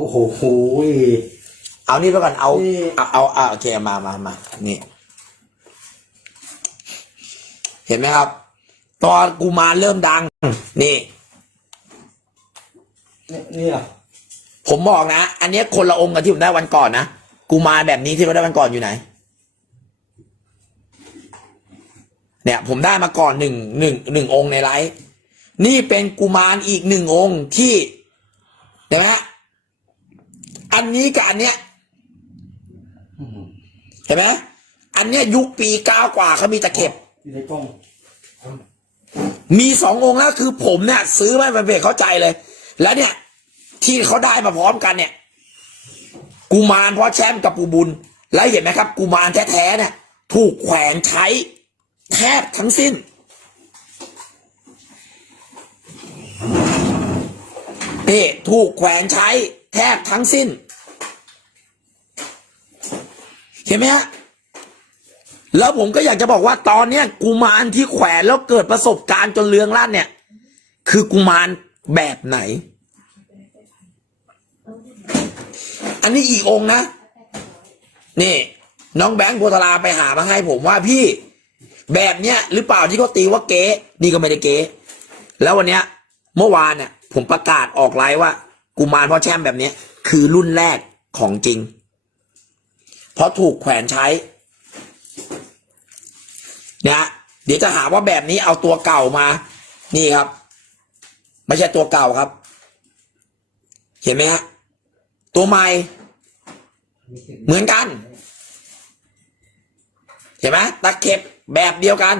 โอ้โหโหยเอานี่ไปก่อนเอานี่เอาเอาเอาโอเคมามามานี่ เห็นไหมครับ ตอนกูมารเริ่มดัง นี่ นี่นี่เหรอผมบอกนะ อันเนี้ยคนละองค์กับที่ผมได้วันก่อนนะ กูมารแบบนี้ที่ผมได้วันก่อนอยู่ไหน เนี่ย ผมได้มาก่อนหนึ่งหนึ่งหนึ่งองค์ในไลฟ์นี่เป็นกุมารอีกหนึ่งองค์ที่เห็นไหมฮะ อันนี้กับอันเนี้ยอืมเห็นไหมอันเนี้ยยุคปีเก้ากว่าเขามีตะเข็บ อยู่ในกล้องมีสององค์แล้วคือผมเนี่ย ซื้อมาเป็นเบรกเข้าใจเลย แล้วเนี่ย ที่เขาได้มาพร้อมกันเนี่ย กุมารพ่อแชมป์กับปูบุญ แล้วเห็นไหมครับ กุมารแท้ๆเนี่ย ถูกแขวนใช้แทบทั้งสิ้น นี่ถูกแขวนใช้แทบทั้งสิ้น เห็นไหมฮะแล้วผมก็อยากจะบอกว่าตอนเนี้ยกุมารที่แขวนแล้วเกิดประสบการณ์จนเลืองลั่นเนี่ย คือกุมารแบบไหน อันนี้อีกองนะ นี่ น้องแบงค์โพธาราไปหามาให้ผมว่าพี่แบบเนี้ยหรือเปล่าที่เขาตีว่าเก๊นี่ก็ไม่ได้เก๊แล้ววันเนี้ย เมื่อวานเนี่ยผมประกาศออกไลน์ว่า กุมารพ่อแช่มแบบเนี้ย คือรุ่นแรกของจริง เพราะถูกแขวนใช้นะเดี๋ยวจะหาว่าแบบนี้เอาตัวเก่ามา นี่ครับ ไม่ใช่ตัวเก่าครับ เห็นไหมฮะตัวใหม่เหมือนกัน เห็นไหมตะเข็บแบบเดียวกัน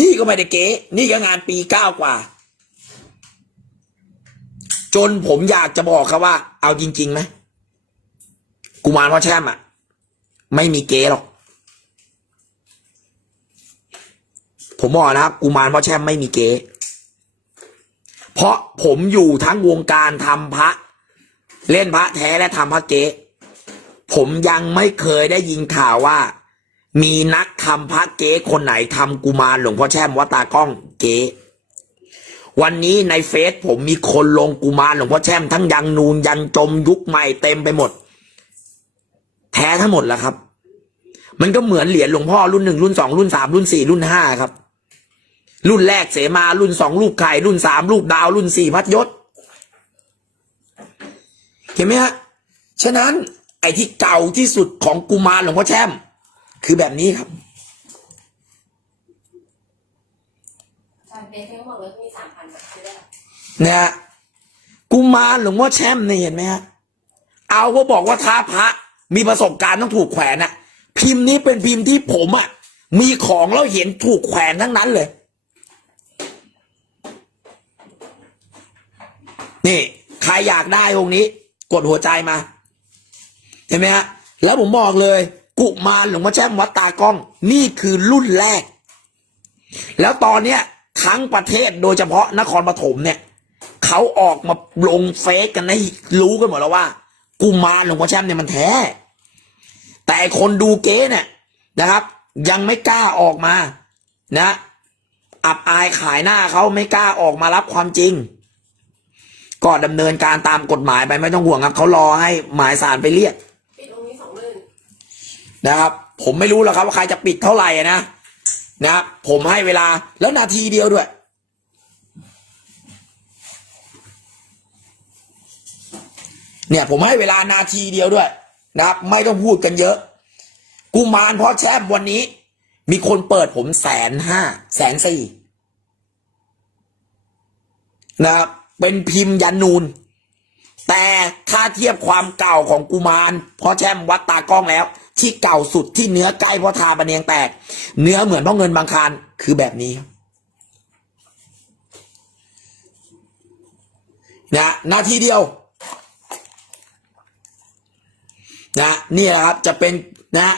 นี่ก็ไม่ได้เก๋นี่ก็งานปีเก้ากว่า จนผมอยากจะบอกครับว่า เอาจริงๆไหม กุมารพ่อแช่มอะไม่มีเก๋หรอก ผมบอกนะครับกุมารพ่อแช่มไม่มีเก๊เพราะผมอยู่ทั้งวงการทำพระ เล่นพระแท้และทำพระเก๊ผมยังไม่เคยได้ยินข่าวว่า มีนักทำพระเก๊คนไหนทำกุมารหลวงพ่อแช่มวัตากล้องเก๊วันนี้ในเฟซผมมีคนลงกุมารหลวงพ่อแช่มทั้งยังนูนยันจมยุคใหม่เต็มไปหมด ท้ทั้งหมดแล้วครับ มันก็เหมือนเหรียญหลวงพ่อรุ่นหนึ่งรุ่นสองรุ่นสามรุ่นสี่รุ่นห้าครับ รุ่นแรกเสมารุ่นสองรูปไข่รุ่นสามรูปดาว รุ่นสี่พัดยศเห็นไหมฮะฉะนั้นไอ้ที่เก่าที่สุดของกุมารหลวงพ่อแช่ม คือแบบนี้ครับใช่เบสทั้งหมดเลยมีสามพันแบบซื้อได้หรอนะฮะกุมารหลวงพ่อแช่มเนี่ยเห็นไหมฮะเอาก็บอกว่าท้าพระ มีประสบการณ์ต้องถูกแขวนอะพิมพ์นี้เป็นพิมพ์ที่ผมอะมีของแล้วเห็นถูกแขวนทั้งนั้นเลย นี่ใครอยากได้องค์นี้ กดหัวใจมา เห็นไหมฮะแล้วผมบอกเลย กุมารหลวงพ่อแช่มวัดตากล้อง นี่คือรุ่นแรก แล้วตอนเนี้ยทั้งประเทศโดยเฉพาะนครปฐมเนี่ย เขาออกมาลงเฟซกันให้รู้กันหมดแล้วว่า กุมารหลวงพ่อแช่มเนี่ยมันแท้ แต่คนดูเก๊เนี่ยนะครับ ยังไม่กล้าออกมานะ อับอายขายหน้าเขาไม่กล้าออกมารับความจริง ก็ดำเนินการตามกฎหมายไปไม่ต้องห่วงครับเขารอให้หมายสารไปเรียกปิดองนี้สองหมื่นนะครับ ผมไม่รู้หรอกครับว่าใครจะปิดเท่าไหร่นะนะผมให้เวลาแล้วนาทีเดียวด้วย เนี่ยผมให้เวลานาทีเดียวด้วยนะครับ ไม่ต้องพูดกันเยอะ กุมารพ่อแช่มวันนี้ มีคนเปิดผมแสนห้าแสนสี่นะครับ เป็นพิมพ์ยันนูน แต่ถ้าเทียบความเก่าของกุมารพ่อแช่มวัดตากล้องแล้ว ที่เก่าสุดที่เนื้อใกล้พ่อทาบะเนียงแตก เนื้อเหมือนพ่อเงินบางคารคือแบบนี้นะนาทีเดียว นะนี่แหละครับจะเป็นนะ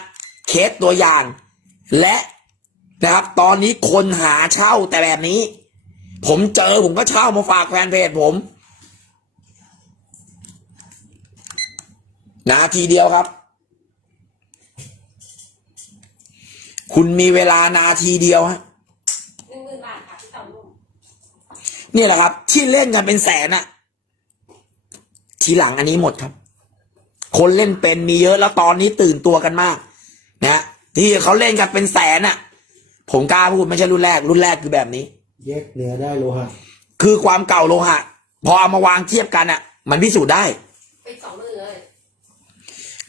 เคสตัวอย่าง และนะครับ ตอนนี้คนหาเช่าแต่แบบนี้ ผมเจอผมก็เช่ามาฝากแฟนเพจผมนาทีเดียวครับ คุณมีเวลานาทีเดียวฮะหนึ่งหมื่นบาทค่ะพี่ต่อมนุ่มนี่แหละครับ ที่เล่นกันเป็นแสนอะทีหลังอันนี้หมดครับ คนเล่นเป็นมีเยอะแล้วตอนนี้ตื่นตัวกันมาก นะที่เขาเล่นกันเป็นแสนอะผมกล้าพูดไม่ใช่รุ่นแรก รุ่นแรกคือแบบนี้ แยกเนื้อได้โลหะ คือความเก่าโลหะ พอเอามาวางเทียบกันอะมันพิสูจน์ได้ไปสองมือเลย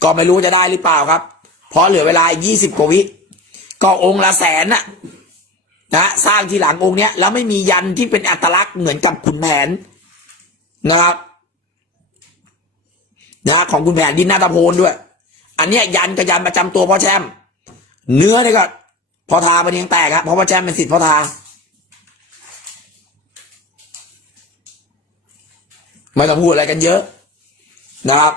ก็ไม่รู้จะได้หรือเปล่าครับ เพราะเหลือเวลายี่สิบกว่าวิ ก็องค์ละแสนน่ะ นะสร้างทีหลังองค์เนี้ยแล้วไม่มียันที่เป็นอัตลักษณ์เหมือนกับขุนแผนนะครับ นะของคุณแผนดินนาตาโพนด้วย อันเนี้ยยันกับยันประจำตัวพ่อแชมปเนื้อเนี่ยก็พอทามันยังแตกครับเพราะพ่อแชมปเป็นสิทธิ์พ่อทา ไม่ต้องพูดอะไรกันเยอะนะครับ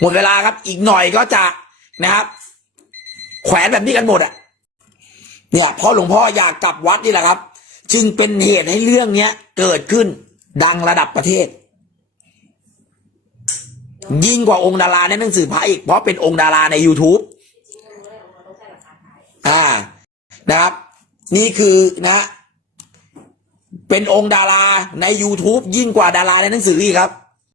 หมดเวลาครับ อีกหน่อยก็จะนะครับ แขวนแบบนี้กันหมดอะ เนี่ยเพราะหลวงพ่ออยากกลับวัดนี่แหละครับ จึงเป็นเหตุให้เรื่องเนี้ยเกิดขึ้นดังระดับประเทศ ยิ่งกว่าองค์ดาราในหนังสือพระอีก เพราะเป็นองค์ดาราใน YouTube อ่านะครับ นี่คือนะ เป็นองค์ดาราใน YouTube ยิ่งกว่าดาราในหนังสืออีกครับ